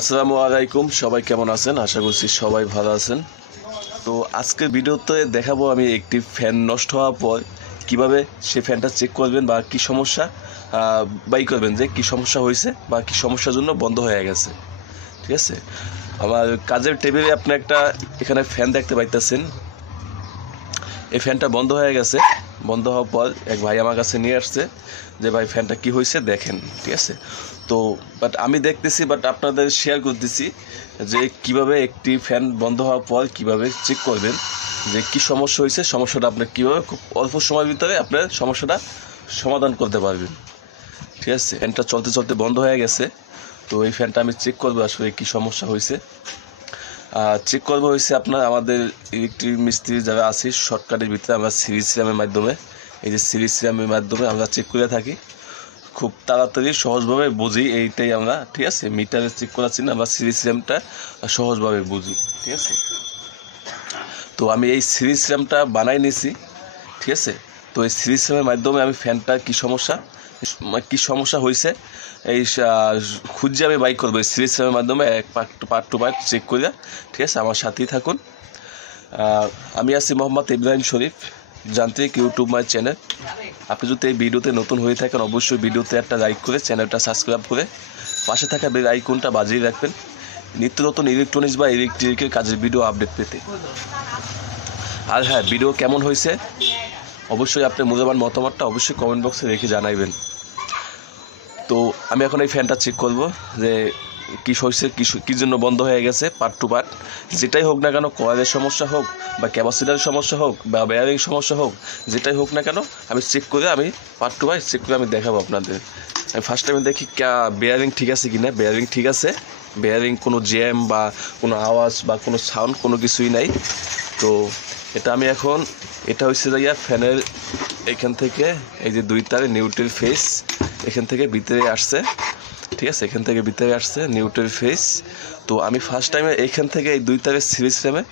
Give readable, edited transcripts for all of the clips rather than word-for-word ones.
আসসালামু আলাইকুম, সবাই কেমন আছেন? আশা করছি সবাই ভালো আছেন। তো আজকের ভিডিওতে দেখাবো আমি একটি ফ্যান নষ্ট হওয়ার পর কিভাবে সে ফ্যানটা চেক করবেন বা কি সমস্যা বাই করবেন, যে কি সমস্যা হয়েছে বা কি সমস্যার জন্য বন্ধ হয়ে গেছে। ঠিক আছে, আমার কাজের টেবিলে আপনি একটা এখানে ফ্যান দেখতে পাইতেছেন। এই ফ্যানটা বন্ধ হয়ে গেছে। বন্ধ হওয়ার পর এক ভাই আমার কাছে নিয়ে আসছে যে ভাই ফ্যানটা কি হয়েছে দেখেন। ঠিক আছে, তো বাট আমি দেখতেছি, বাট আপনাদের শেয়ার করতেছি যে কিভাবে একটি ফ্যান বন্ধ হওয়ার পর কিভাবে চেক করবেন যে কি সমস্যা হয়েছে, সমস্যাটা আপনি কীভাবে খুব অল্প সময়ের ভিতরে আপনার সমস্যাটা সমাধান করতে পারবেন। ঠিক আছে, ফ্যানটা চলতে চলতে বন্ধ হয়ে গেছে। তো এই ফ্যানটা আমি চেক করবো আসলে কী সমস্যা হয়েছে। চেক করবো হয়েছে আপনার আমাদের ইলেকট্রিক মিস্ত্রি যারা আছি শর্টকাটের ভিতরে আমরা সিরিজ সিরামের মাধ্যমে, এই যে সিরিজ সিরামের মাধ্যমে আমরা চেক করে থাকি। খুব তাড়াতাড়ি সহজভাবে বুঝি এইটাই আমরা। ঠিক আছে, মিটারে চেক করাচ্ছি না, আমরা সিরিজ সিরামটা সহজভাবে বুঝি। ঠিক আছে, তো আমি এই সিরিজ সিরামটা বানাই নিছি। ঠিক আছে, তো এই সিরিজ সিরামের মাধ্যমে আমি ফ্যানটা কী সমস্যা হয়েছে এই খুঁজে আমি বাইক করবো এই সিরিজ সিরামের মাধ্যমে এক পার্ট টু পার্ট চেক করে। ঠিক আছে, আমার সাথেই থাকুন। আমি আছি মোহাম্মদ ইব্রাহিম শরীফ, যান্ত্রিক ইউটিউব মাই চ্যানেল। আপনি যদি এই ভিডিওতে নতুন হয়ে থাকেন অবশ্যই ভিডিওতে একটা লাইক করে চ্যানেলটা সাবস্ক্রাইব করে পাশে থাকা বেল আইকনটা বাজিয়ে রাখবেন নিত্য নতুন ইলেকট্রনিক্স বা ইলেকট্রিকের কাজের ভিডিও আপডেট পেতে। আর হ্যাঁ, ভিডিও কেমন হয়েছে অবশ্যই আপনার মূল্যবান মতামতটা অবশ্যই কমেন্ট বক্সে রেখে জানাবেন। তো আমি এখন এই ফ্যানটা চেক করব যে কী হয়েছে, কী জন্য বন্ধ হয়ে গেছে, পার্ট টু পার্ট যেটাই হোক না কেন, কয়েলের সমস্যা হোক বা ক্যাপাসিটারের সমস্যা হোক বা বেয়ারিং সমস্যা হোক, যেটাই হোক না কেন আমি চেক করে আমি পার্ট টু পার্ট চেক করে আমি দেখাবো আপনাদের। আমি ফার্স্ট টাইমে দেখি বেয়ারিং ঠিক আছে কি না। বেয়ারিং ঠিক আছে, বেয়ারিং কোনো জ্যাম বা কোনো আওয়াজ বা কোনো সাউন্ড কোনো কিছুই নাই। তো এটা আমি এখন, এটা হচ্ছে যাইয়া ফ্যানের এখান থেকে এই যে দুই তারে নিউট্রাল ফেস এখান থেকে ভিতরে আসছে। ঠিক আছে, এখান থেকে ভিতরে আসছে নিউট্রাল ফেস। তো আমি ফার্স্ট টাইমে এইখান থেকে এই দুই তারের সিরিজ র্যামে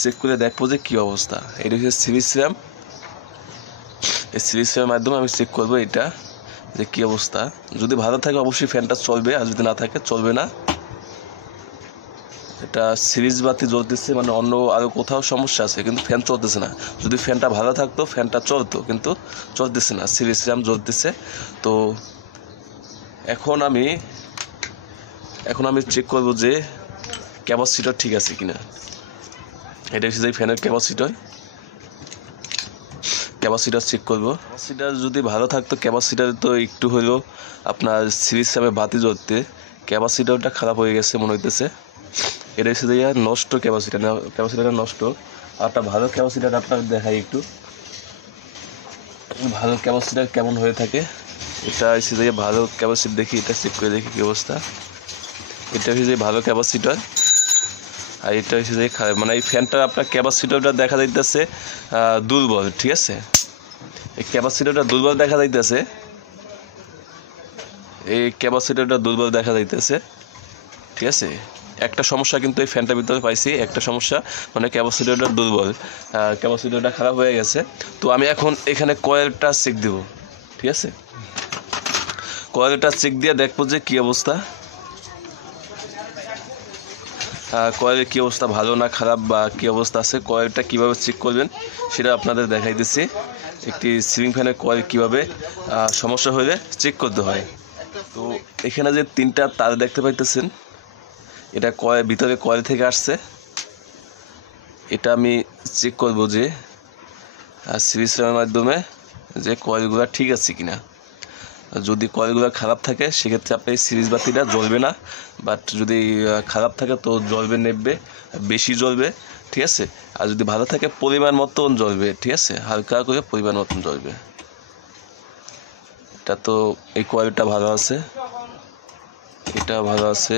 চেক করে দেখবো যে কী অবস্থা। এটা হচ্ছে সিরিজ র্যাম। এই সিরিজ র্যামের মাধ্যমে আমি চেক করবো এটা যে কী অবস্থা। যদি ভালো থাকে অবশ্যই ফ্যানটা চলবে, আর যদি না থাকে চলবে না। এটা সিরিজ বাতি জ্বলতেছে, মানে অন্য আরও কোথাও সমস্যা আছে কিন্তু ফ্যান চলতেছে না। যদি ফ্যানটা ভালো থাকতো ফ্যানটা চলতো, কিন্তু চলতেছে না, সিরিজ র্যাম জ্বলতেছে। তো এখন আমি চেক করব যে ক্যাপাসিটর ঠিক আছে কিনা। এটা হচ্ছে যে ফ্যানের ক্যাপাসিটর চেক করব। ক্যাপাসিটার যদি ভালো থাকতো, ক্যাপাসিটার তো একটু হলেও আপনার সিরিজ র্যামে বাতি জ্বলতে, ক্যাপাসিটরটা খারাপ হয়ে গেছে মনে হইতেছে। এটা হচ্ছে যে নষ্ট ক্যাপাসিটারটা নষ্ট। আর একটা ভালো ক্যাপাসিটার আপনার দেখাই একটু, ভালো ক্যাপাসিটার কেমন হয়ে থাকে। এটা হচ্ছে যে ভালো ক্যাপাসিটার, দেখি এটা চেক করে দেখি কী অবস্থা। এটা হচ্ছে যে ভালো ক্যাপাসিটার, আর এটা হচ্ছে যে খারাপ। মানে এই ফ্যানটার আপনার ক্যাপাসিটারটা দেখা যাইতেছে দুর্বল। ঠিক আছে, এই ক্যাপাসিটারটা দুর্বল দেখা যাইতেছে, ঠিক আছে, একটা সমস্যা কিন্তু এই ফ্যানটার ভিতরে পাইছি, একটা সমস্যা মানে ক্যাপাসিটারটা দুর্বল, ক্যাপাসিটারটা খারাপ হয়ে গেছে। তো আমি এখন এখানে কয়েলটা চেক দেব। ঠিক আছে, কয়েলটা চেক দিয়ে দেখবো যে কী অবস্থা, কয়েলের কী অবস্থা, ভালো না খারাপ বা কী অবস্থা আছে। কয়েলটা কীভাবে চেক করবেন সেটা আপনাদের দেখাই দিচ্ছি। একটি সিলিং ফ্যানের কয়েল কীভাবে সমস্যা হলে চেক করতে হয়। তো এখানে যে তিনটা তার দেখতে পাইতেছেন, এটা ভিতরে কয়েল থেকে আসছে। এটা আমি চেক করব যে সিরিজ র্যামের মাধ্যমে যে কয়েলগুলো ঠিক আছে কিনা। যদি কয়েলগুলো খারাপ থাকে সেক্ষেত্রে আপনার সিরিজ বাতিটা জ্বলবে না, বাট যদি খারাপ থাকে তো জ্বলবে, নেবে বেশি জ্বলবে। ঠিক আছে, আর যদি ভালো থাকে পরিমাণ মতন জ্বলবে। ঠিক আছে, হালকা করে পরিমাণ মতন জ্বলবে। এটা তো এই কয়েলটা ভালো আছে, এটা ভালো আছে,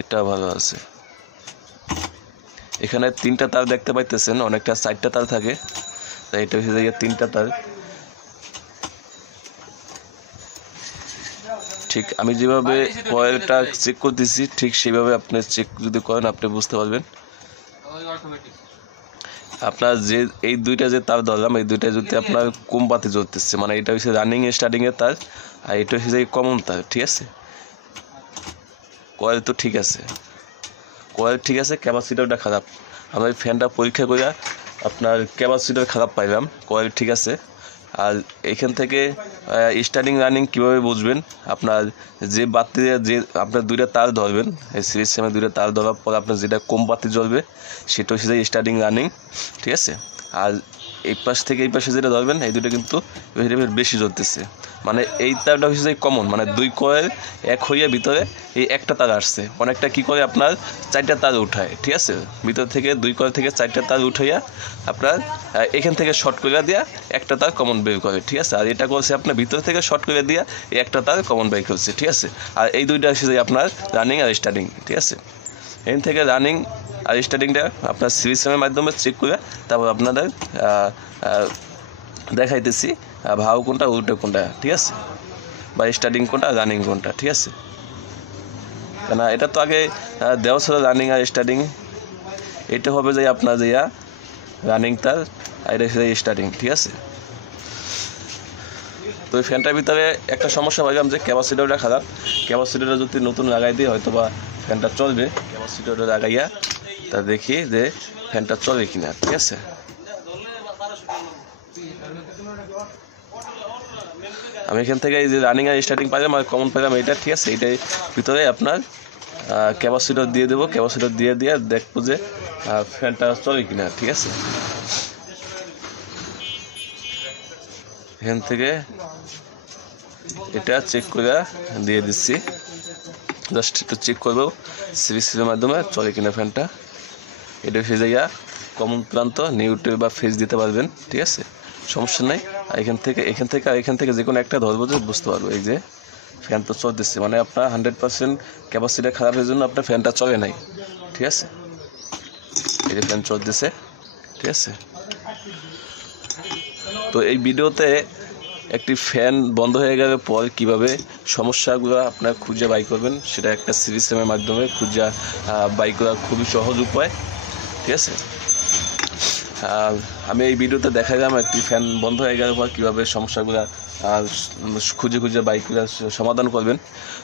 এটা ভালো আছে। এখানে তিনটা তার দেখতে পাইতেছেন, অনেকটা চারটা তার থাকে, তাই এটা হচ্ছে তিনটা তার। ঠিক আমি যেভাবে কয়েলটা চেক করতেছি ঠিক সেভাবে আপনি চেক যদি করেন আপনি বুঝতে পারবেন। আপনার যে এই দুইটা যে তার ধরলাম, এই দুইটা যদি আপনার কম বাতি জ্বলতেছে, মানে এটা হচ্ছে রানিং স্টার্টিংয়ের তার, আর এটা হচ্ছে কমন তার। ঠিক আছে, কয়েল তো ঠিক আছে, কয়েল ঠিক আছে, ক্যাপাসিটরটা খারাপ। আমরা এই ফ্যানটা পরীক্ষা করে আপনার ক্যাপাসিটর খারাপ পাইলাম, কয়েল ঠিক আছে। আর এখান থেকে স্টার্টিং রানিং কীভাবে বুঝবেন, আপনার যে বাতি যে আপনার দুইটা তার ধরবেন, এই সিরিজ সিস্টেমে দুইটা তার ধরার পর আপনার যেটা কম বাতি জ্বলবে সেটা হচ্ছে স্টার্টিং রানিং, ঠিক আছে। আর এই পাশ থেকে এই পাশে যেটা ধরবেন এই দুটো কিন্তু বেশি জ্বলতেছে, মানে এই তারটা হচ্ছে কমন, মানে দুই কয়েল এক হইয়া ভিতরে এই একটা তার আসছে। অনেকটা কি করে আপনার চারটা তার উঠায়, ঠিক আছে, ভিতর থেকে দুই কয়েল থেকে চারটা তার উঠাইয়া আপনার এখান থেকে শর্ট করে দিয়া একটা তার কমন বের করে, ঠিক আছে। আর এটা করছে আপনার ভিতর থেকে শর্ট করে দিয়া এই একটা তার কমন বের করছে, ঠিক আছে। আর এই দুইটা হচ্ছে আপনার রানিং আর স্টার্টিং, ঠিক আছে। এখান থেকে রানিং আর স্টার্টিংটা আপনার সিরিজ সিস্টেমের মাধ্যমে চেক করে তারপর আপনাদের দেখাইতেছি ভাও কোনটা উল্টো কোনটা, ঠিক আছে, বা স্টার্টিং কোনটা রানিং কোনটা, ঠিক আছে। কেন এটা তো আগে দেওয়া ছিল রানিং আর স্টার্টিং, এটা হবে যে আপনার যে রানিং তার আর এটা হচ্ছে স্টার্টিং, ঠিক আছে। তো এই ফ্যানটার ভিতরে একটা সমস্যা পাইলাম যে ক্যাপাসিটরটা খারাপ। ক্যাপাসিটরটা যদি নতুন লাগাই দিই হয়তো বা ফ্যানটা চলবে। ক্যাপাসিটরটা লাগাইয়া তা দেখি যে ফ্যানটা চলে কিনা, ঠিক আছে। আমি এখান থেকে এই যে রানিং আর স্টার্টিং পাইলাম আর কমন পাইলাম এইটা, ঠিক আছে। এইটাই ভিতরে আপনার ক্যাপাসিটর দিয়ে দেবো, ক্যাপাসিটর দিয়ে দেখবো যে ফ্যানটা চলে কিনা, ঠিক আছে। এখান থেকে এটা চেক করে দিয়ে দিচ্ছি, জাস্ট একটু চেক করবো সিরিজের মাধ্যমে চলে কিনা ফ্যানটা। এটা হচ্ছে যাইয়া কমন প্রান্ত নিউট্রাল বা ফেজ দিতে পারবেন, ঠিক আছে, সমস্যা নাই। আর এখান থেকে যে কোনো একটা ধরবো যে বুঝতে পারবো এই যে ফ্যান তো চলতেছে, মানে আপনার 100% ক্যাপাসিটি খারাপের জন্য আপনার ফ্যানটা চলে নাই, ঠিক আছে। এই যে ফ্যান চলতেছে, ঠিক আছে। তো এই ভিডিওতে একটি ফ্যান বন্ধ হয়ে গেলে পর কীভাবে সমস্যাগুলো আপনার খুঁজে বাই করবেন সেটা একটা সিরিজ সিস্টেমের মাধ্যমে খুঁজে বাই করা খুবই সহজ উপায়, ঠিক আছে। আমি এই ভিডিওতে দেখালাম একটি ফ্যান বন্ধ হয়ে গেলে পর কীভাবে সমস্যাগুলো খুঁজে বাই করে সমাধান করবেন।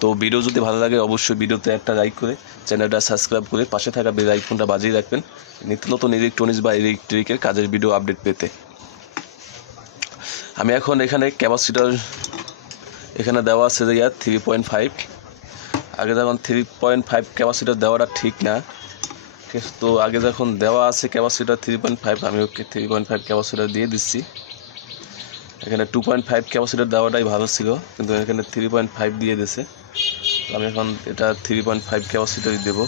তো ভিডিও যদি ভালো লাগে অবশ্যই ভিডিওতে একটা লাইক করে চ্যানেলটা সাবস্ক্রাইব করে পাশে থাকা বেল আইকনটা বাজিয়ে রাখবেন নিত্য নতুন ইলেকট্রনিক্স বা ইলেকট্রিকের কাজের ভিডিও আপডেট পেতে। আমি এখন এখানে ক্যাপাসিটর এখানে দেওয়া আছে যে 3.5, আগে যখন 3.5 ক্যাপাসিটর দেওয়াটা ঠিক না, তো আগে যখন দেওয়া আছে ক্যাপাসিটর 3.5 আমি ওকে 3.5 ক্যাপাসিটর দিয়ে দিচ্ছি। এখানে 2.5 ক্যাপাসিটর দেওয়াটাই ভালো ছিল, কিন্তু এখানে 3.5 দিয়ে দিয়েছে। আমি এখন এটা 3.5 ক্যাপাসিটরই দেব।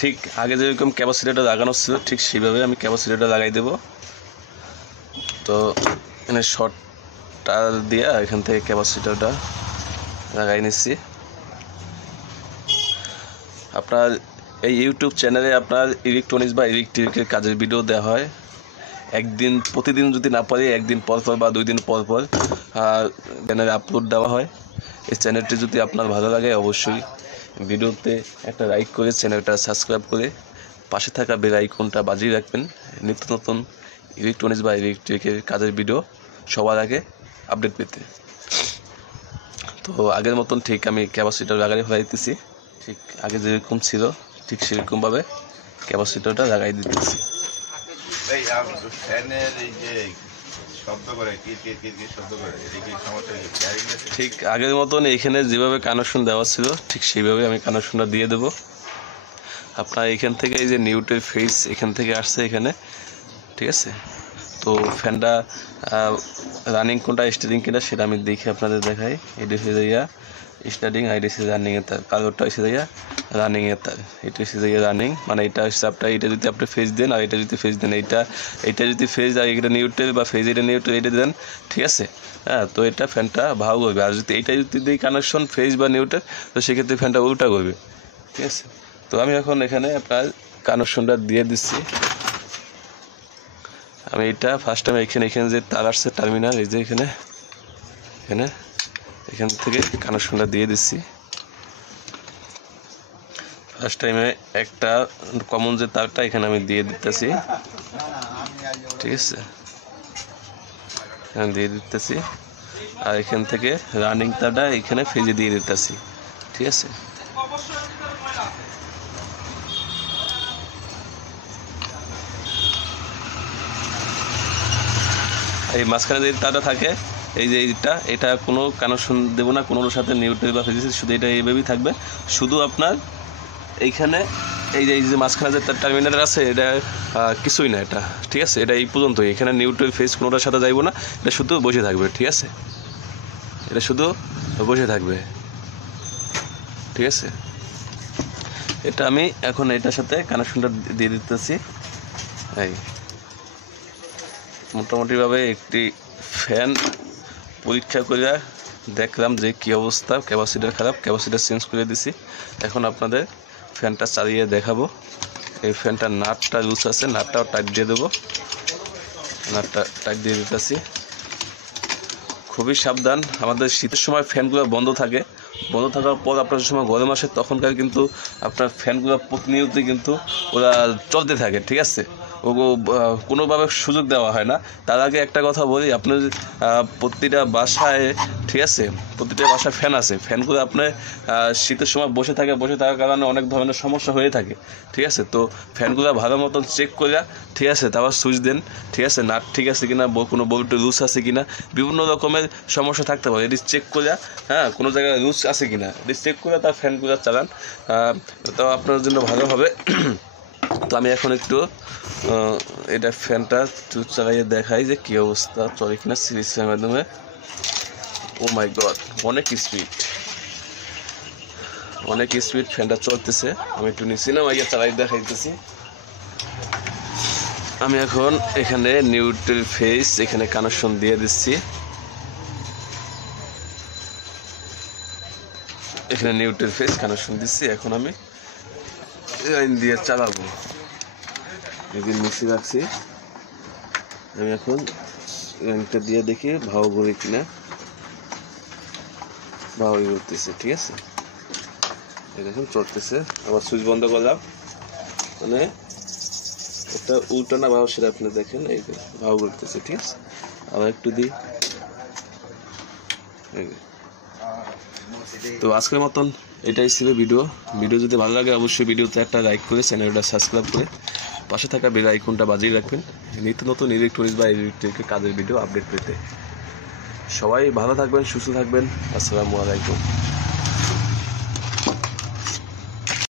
ঠিক আগে যেরকম ক্যাপাসিটরটা লাগানো ছিল ঠিক সেইভাবে আমি ক্যাপাসিটরটা লাগাই দেব। তো এখানে শর্টটা দিয়ে এখান থেকে ক্যাপাসিটরটা লাগাই নিচ্ছি। আপনার এই ইউটিউব চ্যানেলে আপনার ইলেকট্রনিক্স বা ইলেকট্রিকের কাজের ভিডিও দেওয়া হয়। প্রতিদিন যদি না পারি একদিন পর বা 2 দিন পর চ্যানেলে আপলোড দেওয়া হয়। এই চ্যানেলটি যদি আপনার ভালো লাগে অবশ্যই ভিডিওতে একটা লাইক করে চ্যানেলটা সাবস্ক্রাইব করে পাশে থাকা বেল আইকনটা বাজিয়ে রাখবেন নিত্য নতুন ইলেকট্রনিক্স বা ইলেকট্রিকের কাজের ভিডিও সবার আগে আপডেট পেতে। তো আগের মতন ঠিক আমি ক্যাপাসিটর লাগাই ফেলাইতেছি, ঠিক আগে যেরকম ছিল ঠিক সেরকমভাবে ক্যাপাসিটরটা লাগাই দিতেছি। ঠিক আগের মতন এইখানে যেভাবে কানেকশন দেওয়া ছিল ঠিক সেইভাবে আমি কানেকশনটা দিয়ে দেব। আপনার এখান থেকে এই যে নিউট্রাল ফেজ এখান থেকে আসছে এখানে, ঠিক আছে। তো ফ্যানটা রানিং কোনটা স্টার্টিং কিনা সেটা আমি দেখে আপনাদের দেখাই। এটা হচ্ছে যাইয়া স্টার্টিং আর এটা হচ্ছে রানিংয়ের তার, কালোরটা হচ্ছে যাইয়া রানিংয়ের তার, এটা হচ্ছে যাইয়া রানিং, মানে এটা হচ্ছে আপনার এটা যদি আপনি ফেজ দেন আর এটা যদি ফেজ দেন, এইটা যদি ফেজ আর এটা নিউট্রাল বা ফেজ এটা নিউট্রাল এটা দেন, ঠিক আছে। হ্যাঁ, তো এটা ফ্যানটা ভালো করবে। আর যদি এইটা যদি দিই কানেকশন ফেজ বা নিউট্রাল তো সেক্ষেত্রে ফ্যানটা উল্টা করবে, ঠিক আছে। তো আমি এখন এখানে আপনার কানেকশনটা দিয়ে দিচ্ছি। আমি এটা ফার্স্ট টাইম এখানে যে তার আসছে টার্মিনাল এই যে এখান থেকে কানেকশনটা দিয়ে দিচ্ছি। ফার্স্ট টাইমে একটা কমন যে তারটা এখানে আমি দিয়ে দিতেছি, ঠিক আছে, এখানে দিয়ে দিতেছি। আর এখান থেকে রানিং তারটা এখানে ফেজে দিয়ে দিতেছি, ঠিক আছে। এই মাঝখানে যে তারটা থাকে, এই যে এটা কোনো কানেকশন দেবো না কোনোর সাথে, নিউট্রাল বা ফেজের, শুধু এটা এইভাবেই থাকবে। শুধু আপনার এইখানে এই যে মাঝখানে যে টার্মিনাল আছে, এটা কিছুই না এটা, ঠিক আছে। এটা এই পর্যন্তই, এখানে নিউট্রাল ফেজ কোনোটার সাথে যাইব না, এটা শুধু বসে থাকবে, ঠিক আছে। এটা শুধু বসে থাকবে, ঠিক আছে। এটা আমি এখন এটার সাথে কানেকশনটা দিয়ে দিতেছি। এই মোটামুটিভাবে একটি ফ্যান পরীক্ষা করে দেখলাম যে কী অবস্থা। ক্যাপাসিটার খারাপ, ক্যাপাসিটার চেঞ্জ করে দিছি। এখন আপনাদের ফ্যানটা চালিয়ে দেখাবো। এই ফ্যানটার নাটটা লুজ আছে, নাটটাও টাইট দিয়ে দেবো। নাটটা টাইট দিয়ে দিতেছি। খুবই সাবধান, আমাদের শীতের সময় ফ্যানগুলো বন্ধ থাকে, বন্ধ থাকার পর আপনার সময় গরম আসে, তখনকার কিন্তু আপনার ফ্যানগুলো প্রতিনিয়তই কিন্তু ওরা চলতে থাকে, ঠিক আছে। ও কোনোভাবে সুযোগ দেওয়া হয় না। তার আগে একটা কথা বলি, আপনার প্রতিটা বাসায়, ঠিক আছে, প্রতিটা বাসায় ফ্যান আছে। ফ্যানগুলো আপনার শীতের সময় বসে থাকার কারণে অনেক ধরনের সমস্যা হয়ে থাকে, ঠিক আছে। তো ফ্যানগুলো ভালো মতন চেক করে, ঠিক আছে, তারপর সুইচ দেন, ঠিক আছে। নাট ঠিক আছে কিনা, কোনো বল্টু লুজ আছে কিনা, বিভিন্ন রকমের সমস্যা থাকতে পারে। এটি চেক করে, হ্যাঁ, কোনো জায়গায় লুজ আছে কিনা এটি চেক করে তার ফ্যানগুলো চালান, তো আপনার জন্য ভালো হবে। তো আমি এখন একটু এটা ফ্যানটা চালাইয়ে দেখাই যে কী অবস্থা, চলে কিনা সিরিজের মাধ্যমে। ও মাই গড, অনেক স্পিড ফ্যানটা চলতেছে। আমি একটু নিচে নামাইয়া চালাই দেখাইতেছি। আমি এখন এখানে নিউট্রাল ফেজ এখানে কানেকশন দিয়ে দিচ্ছি। এখানে নিউট্রাল ফেজ কানেকশন দিচ্ছি। এখন আমি লাইন দিয়ে চালাবো। এদিন মিশিয়ে রাখছি। আমি এখন লাইনটা দিয়ে দেখি ভাও ঘুরে কিনা। ভাওই ঘুরতেছে, ঠিক আছে। এখন চলতেছে। আবার সুইচ বন্ধ করলাম, মানে একটা উল্টো না ভাও, সেটা আপনি দেখেন। এই যে ভাও ঘুরতেছে, ঠিক আছে। আবার একটু দিই। তো আজকের মতন এটাই ছিল ভিডিও যদি ভালো লাগে অবশ্যই ভিডিওতে একটা লাইক করে চ্যানেলটা সাবস্ক্রাইব করে পাশে থাকা বেল আইকনটা বাজিয়ে রাখবেন নিত্য নতুন ইলেকট্রনিক্স বা ইলেকট্রিকের কাজের ভিডিও আপডেট পেতে। সবাই ভালো থাকবেন, সুস্থ থাকবেন। আসসালামু আলাইকুম।